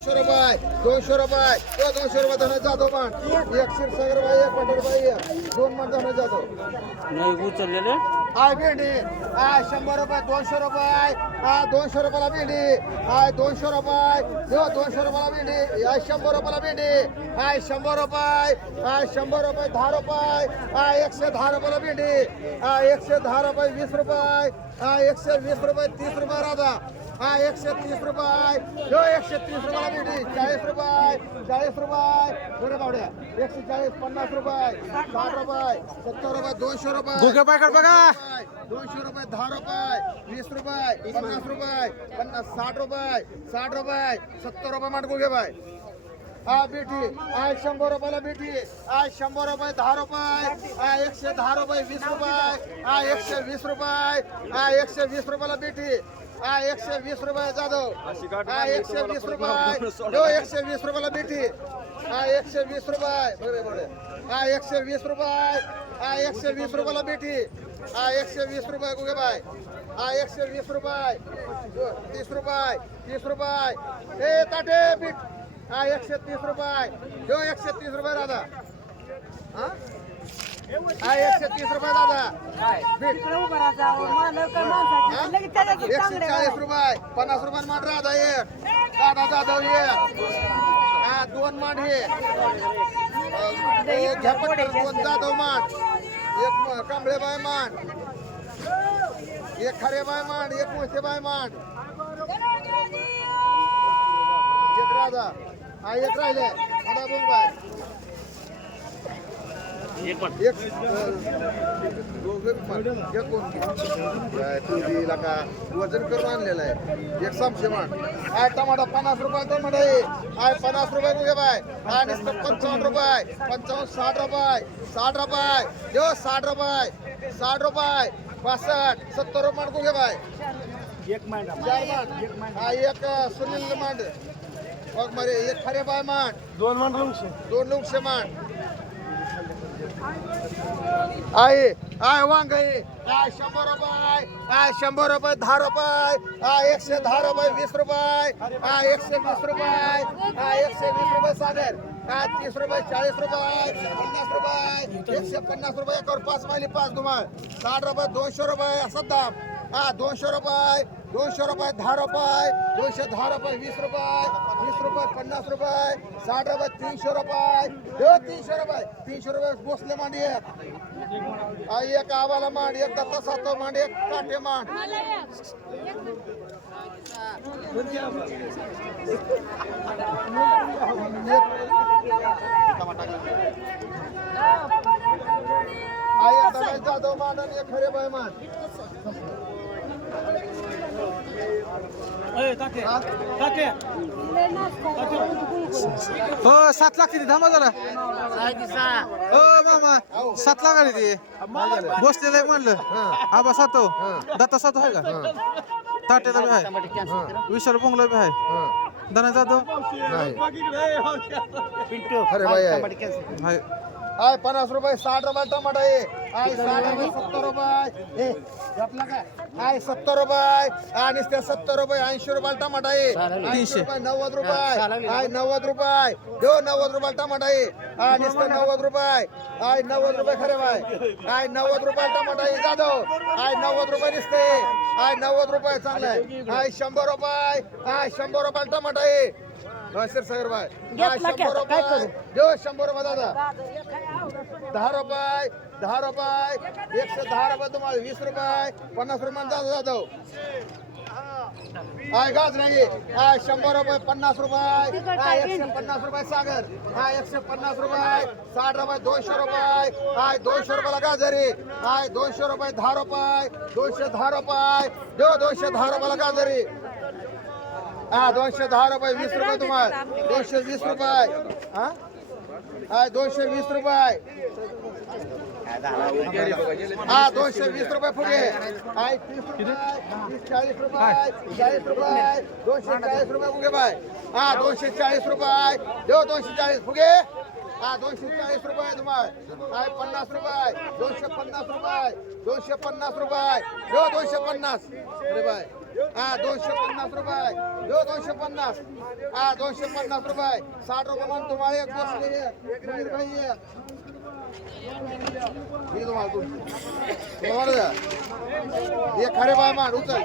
रुपये 200 रुपये 200 रुपये धन जाधव मान एक क्षीरसागर बाई एक पटेल बाई दोन मान धन जाधव नाही उचललेले आय भेंडी आय 100 रुपये 200 रुपये 200 रुपयाला भेंडी आय 200 रुपये 200 रुपयाला भेंडी आय 100 रुपयाला भेंडी आय 100 रुपये आय 100 रुपये 10 रुपये आय 110 रुपयाला भेंडी आय 110 रुपये 20 रुपये आय 120 रुपये 30 रुपये राधा हाँ 130 रुपये जो 130 रुपये भेंडी 40 रुपये 40 रुपये बरे बावड्या 140 50 रुपये 60 रुपये 70 रुपये 200 रुपये गुगे पाकड बघा 200 रुपये 10 रुपये 20 रुपये 50 रुपये 60 रुपये 60 रुपये 70 रुपये माट गुगे बाय हाँ बेटी आज 100 रुपयाला बेटी आज 100 रुपये 10 रुपये आज 110 रुपये 20 रुपये आज 120 रुपये आज 120 रुपयाला बेटी आज 120 रुपये जाधव आज 120 रुपये जो 120 रुपयाला बेटी आज 120 रुपये बरे बरे आज 120 रुपये आज 120 रुपयाला बेटी आज 120 रुपये गुगे बाय आज 120 रुपये 30 रुपये 30 रुपये ए ताटे बीट हाँ 130 रुपये जो 130 रुपये दादा हाँ 130 रुपये दादा 140 रुपये 50 रुपये मांड राधा एक दादा जाधव ये हाँ दोन मांड हे एक झपट दोन जाधव मांड एक कांबळे बाय मांड एक खरे बाय मांड एक मोठे बाय मांड एक राधा हा एक राहिले आता बोल बाय एक दोघं पण एक कोण तुझी लका वजन करून आणलेलं आहे एक समशे मान आय टमाटा 50 रुपये टमाटा आहे आय 50 रुपये गुगे बाय आय नुसतं 55 रुपये 55 60 रुपये 60 रुपये जो 60 रुपये 60 रुपये 65 70 रुपये गुगे बाय एक मांड हा एक सुनील मांड बघ मरे एक खरे बाय मान दोन लुंगशे मान आहे आय वांग आहे आय 100 रुपये आय 100 रुपये 10 रुपये आय 110 रुपये 20 रुपये आय 120 रुपये आय 120 रुपये सागर आय 30 रुपये 40 रुपये 50 रुपये 150 रुपये एक और 5 माइली 5 धुमाळ 60 रुपये 200 रुपये असं दाम हा 200 रुपये 10 रुपये 210 रुपये 20 रुपये 50 रुपये 60 रुपये 300 रुपये 300 रुपये भोसले मांडी एक आवाला मांड एक दत्ता सातो मांड एक काटे मांड जाधव मांड आणि एक खरे बाय मांड हो 7 लाख किती थांबा जरा हो मामा 7 लाख आली ती बसलेलं आहे म्हणलं आबा सातो दत्ता सातो आहे का ताटेला बी आहे विशाल बोंगला बी आहे धना जाधव अरे भाई आहे आय 50 रुपये 60 रुपये टमाटा आहे आय 60 रुपये 70 रुपये आपला काय आय 70 रुपये आणि 70 रुपये 80 रुपये टमाटा आहे 80 रुपये 90 रुपये आय 90 रुपये जो 90 रुपये टमाटा आहे आणि 90 रुपये आय 90 रुपये खरे बाय आय 90 रुपये टमाटा आहे जाधव आय 90 रुपये दिसते आय 90 रुपये चांगलं आहे आय 100 रुपये आय 100 रुपये टमाटा आहे सर सर बाय 100 रुपये जो 100 रुपये दादा 10 रुपये 110 रुपये तुम्हाला 20 रुपये 50 रुपये जाधव आय गाज नाही आय 100 रुपये 50 रुपये आय 150 रुपये सागर आय 150 रुपये 60 रुपये 200 रुपये आय 200 रुपयाला गाजरी आय 200 रुपये 10 रुपये 210 रुपये जो 210 रुपयाला गाजरी हा 210 रुपये 20 रुपये तुम्हाला 220 रुपये हा हा 220 रुपये हा 220 रुपये फुगे आय 30 रुपये 40 रुपये 40 रुपये 240 रुपये फुगे बाय हा 240 रुपये जो 240 फुगे हा 240 रुपये तुम्हाला आय 50 रुपये 250 रुपये 250 रुपये जो 250 अरे बाय हा 250 रुपये जो 250 हा 250 रुपये 60 रुपये मान तुम्हाला एक बसले मुनीर भाई हे तुम्हाला द्या हे खरे बाय मान उचल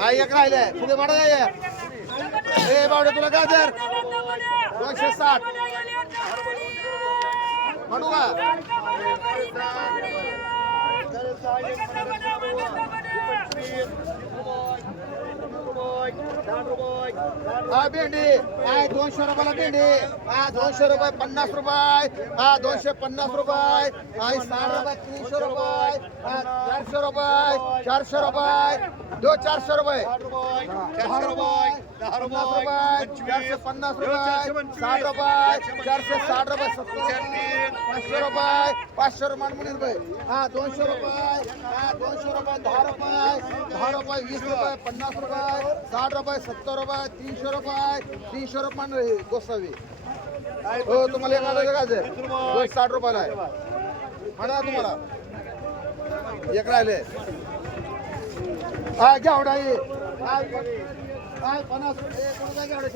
हा एक राहिले पुढे माडा ए बावडे तुला गाजर 260 म्हणू का हा भेंडी आहे 200 रुपयाला भेंडी हा 200 रुपये 50 रुपये हा 250 रुपये हा 60 रुपये 300 रुपये हा 400 रुपये 400 रुपये दो 400 रुपये 10 रुपये 10 रुपये 450 रुपये 60 रुपये 460 रुपये 70 रुपये 500 रुपये मुनीर भाई हा 200 रुपये हा 200 रुपये 10 रुपये 20 रुपये 50 रुपये 60 रुपये 70 रुपये 300 रुपये 300 रुपये मान गोसावी हो तुम्हाला एक आलं का जे 60 रुपयाला आहे म्हणा तुम्हाला एक राहिले हा घ्या उडाई काय 50 रुपये कोणता घ्या उडाई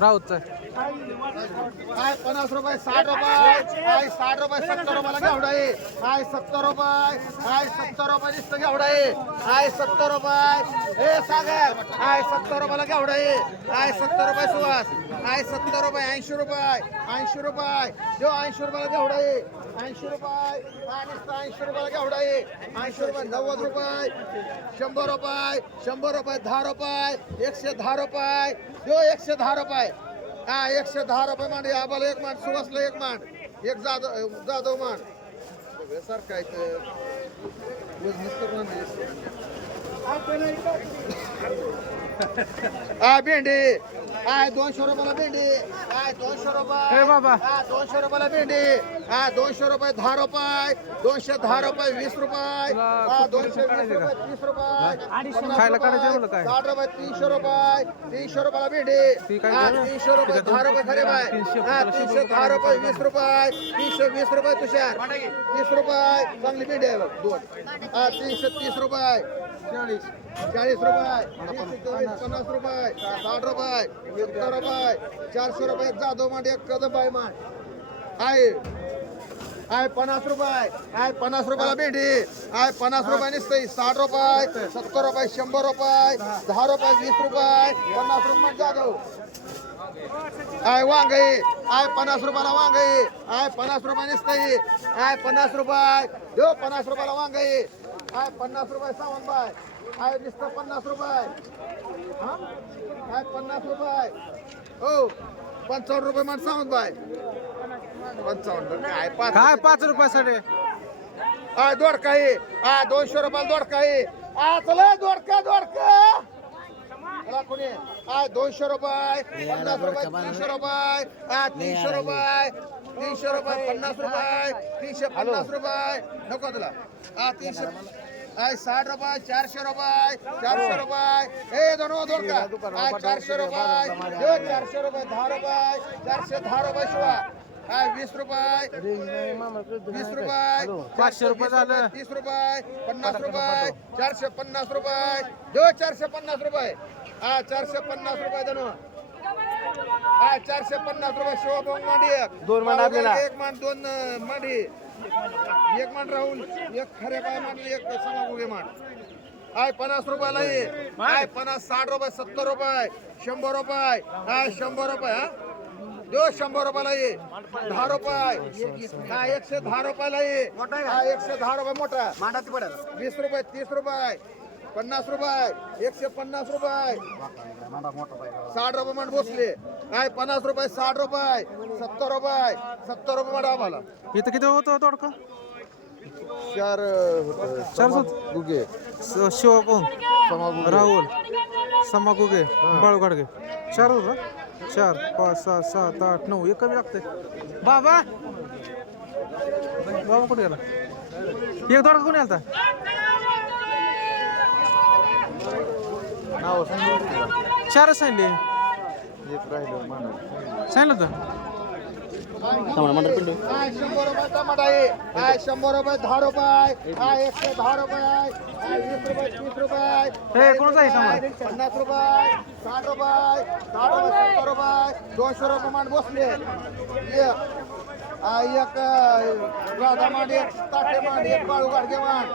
राऊतचा काय 50 रुपये 60 रुपये काय 60 रुपये 70 रुपयाला घेवडाई काय 70 रुपये काय 70 रुपये दिसतं घेवडाई काय 70 रुपये हे सागर काय 70 रुपयाला घेवडाई काय 70 रुपये सुहास काय 70 रुपये 80 रुपये 80 रुपये जो 80 रुपयाला घेवडाई 80 रुपये काय नुसतं 80 रुपयाला घेवडाई 80 रुपये 90 रुपये 100 रुपये 100 रुपये 10 रुपये 110 रुपये जो 110 रुपये हा 110 रुपये मान आबाला एक मान सुवासला एक मान एक जाधव मान सारखं आहे हा भेंडी काय 200 रुपयाला भेंडी काय 200 रुपये बाबा हा 200 रुपयाला भेंडी हा 200 रुपये 10 रुपये 210 रुपये 20 रुपये हा 220 रुपये 30 रुपये खायला काढायचं म्हणलं काय 60 रुपये 300 रुपये 300 रुपयाला भेंडी हा 300 रुपये 10 रुपये खरे बाय हा 310 रुपये 20 रुपये 320 रुपये तुषार 30 रुपये चांगली भेंडी आहे बघ दोन हा 330 रुपये 40 रुपये 50 रुपये 60 रुपये 70 रुपये 400 रुपये जाधव मांड एक कदम बाय मांड आहे 50 रुपये आहे 50 रुपयाला भेंडी आहे 50 रुपये निसते 60 रुपये 70 रुपये 100 रुपये 10 रुपये 20 रुपये 50 रुपये जाधव आहे वांगी आहे 50 रुपयाला वांगी आहे 50 रुपये निसते आहे 50 रुपये जो 50 रुपयाला वांगी आहे 50 रुपये सावंत बाय आहे नुसतं 50 रुपये हा आहे 50 रुपये हो 55 रुपये मान सावंत बाय 55 काय काय 5 रुपयासाठी हा दोडका आहे हा 200 रुपयाला दोडका आहे हा चला दोडका चला कोणी हा 200 रुपये 50 रुपये 300 रुपये हा 300 रुपये 300 रुपये 50 रुपये 350 रुपये नको तुला हा 300 60 रुपये 400 रुपये 400 रुपये हे दोनों दोडका 400 रुपये 400 रुपये 10 रुपये 410 रुपये शिवा 20 रुपये 20 रुपये 500 रुपये झालं 30 रुपये 50 रुपये 450 रुपये जो 450 रुपये 450 रुपये दोनों 450 रुपये शिवा मांडी दोन मांड आपल्याला एक मान दोन मांडी एक मान राहुल एक खरे काय मांडली एक समागुगे मान आहे 50 रुपयाला आहे 50 60 रुपये 70 रुपये 100 रुपये 100 रुपये हा जो 100 रुपयाला आहे 10 रुपये हा 110 रुपयाला आहे 110 रुपये मोठा 20 रुपये 30 रुपये 50 रुपये 150 रुपये 60 रुपये मान बसले काय 50 रुपये 60 रुपये 70 रुपये 70 रुपये मान आम्हाला इथं किती होतो दोडका 4 गुगे शिवा कोण राहुल समा गुगे बाळू गाडगे 4 होत 4 5 6 7 8 9 एक कमी लागते बाबा कुठे गेला एक दोडका कोणी आलता चार सांगले सांगितलं होतं आहे 100 रुपये टमाटा आहे. आहे 100 रुपये 10 रुपये. आहे 110 रुपये. आहे 20 रुपये 30 रुपये. हे कोणता आहे सामान? 50 रुपये 60 रुपये 70 रुपये 200 रुपये मान बसले. एक राधा मांड, एक ताटे मांड, एक बाळू गाडगे मांड.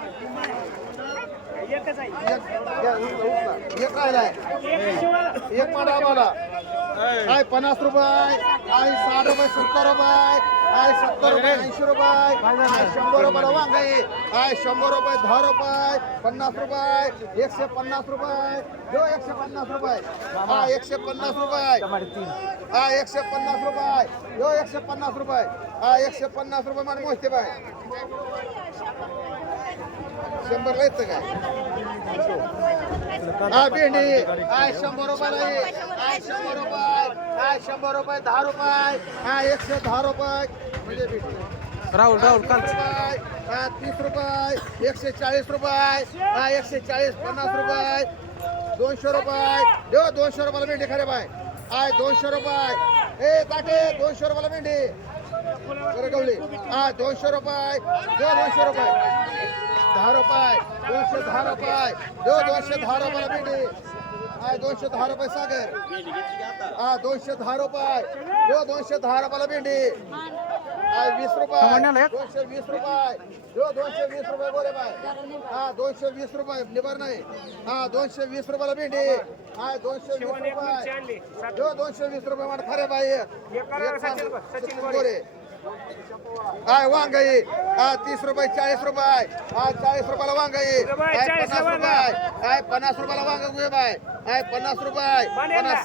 एक राहिलाय. एक मांड आम्हाला आहे 50 रुपये. आहे 60 रुपये 70 रुपये. आहे 70 रुपये 80 रुपये. आहे 100 रुपयाला वांग आहे. आहे 100 रुपये 10 रुपये 50 रुपये 150 रुपये. जो 150 रुपये. हा 150 रुपये. हा 150 रुपये. जो 150 रुपये. हा 150 रुपये मान मोजते बाय. 100 ला येतं काय? हा भेंडी आहे 100 रुपयाला आहे. आहे 100 रुपये. आहे 100 रुपये 10 रुपये. हा 110 रुपये म्हणजे भेंडी. राहुल काल 30 रुपये 140 रुपये. हा 140 50 रुपये 200 रुपये. देव 200 रुपयाला भेंडी खरे बाय. आहे 200 रुपये. ए ताटे 200 रुपयाला भेंडी गवळी. हा 200 रुपये. देव 200 रुपये 10 रुपये 210 रुपये. देव 210 रुपयाला भेंडी. आहे 210 रुपये सागर. हा 210 रुपये. देव 210 रुपयाला भेंडी. आहे 20 रुपये 220 रुपये. जो 220 रुपये बोले बाय. हा 220 रुपये निबर नाही. हा 220 रुपयाला भेंडी. हा 220 रुपये. जो 220 रुपये मान खरे बाई. सचिन गोरे. हाय वांग आहे. हा 30 रुपये 40 रुपये. हा 40 रुपयाला वांग आहे. 50 रुपये. हाय 50 रुपयाला वांग गुहे बाय. हाय 50 रुपये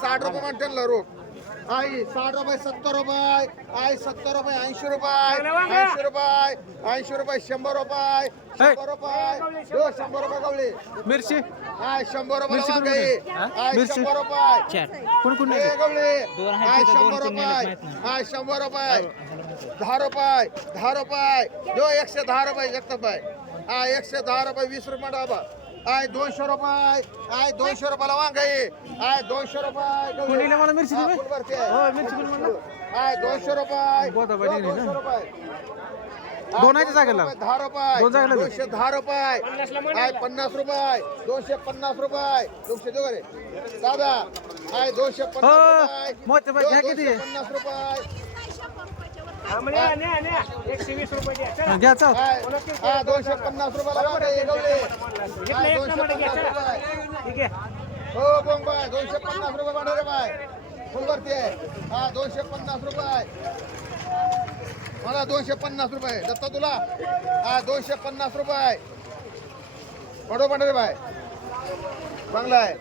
60 रुपये मान टनला रोख. आई 60 रुपये 70 रुपये. आई 70 रुपये 80 रुपये 80 रुपये 80 रुपये 100 रुपये 100 रुपये. जो 100 रुपये गवळी. मिरची हाय 100 रुपये वांग आहे. हाय मिरची 100 रुपये. कोण ए गवळी. हाय 100 रुपये. हाय 100 रुपये 10 रुपये 10 रुपये. जो 110 रुपये जगताप आहे. हा 110 रुपये 20 रुपये डाबा. आय 200 रुपये. आय 200 रुपयाला वांग आहे. आय 200 रुपये. कोणीला मला मिरची दिली? फुल भरते. हो, मिरची कोणी म्हणलं? आय 200 रुपये. गोदाबाई दिली ना? 200 रुपये. दोन आहे जागेला? 10 रुपये. दोन जागेला? 210 रुपये. आय 50 रुपये. 250 रुपये. 200 देऊ रे दादा. आय 250 रुपये. मोठे बाई घ्या किती? 250 रुपये. घ्याचा हा 250 रुपयाला वांग आहे गवळी. आय 250 रुपये. हो बोंबाय 250 रुपये वाढ रे बाय. फुल भरती आहे. हा 250 रुपये. मला 250 रुपये दत्ता तुला. हा 250 रुपये वाढो रे बाय. चांगला आहे.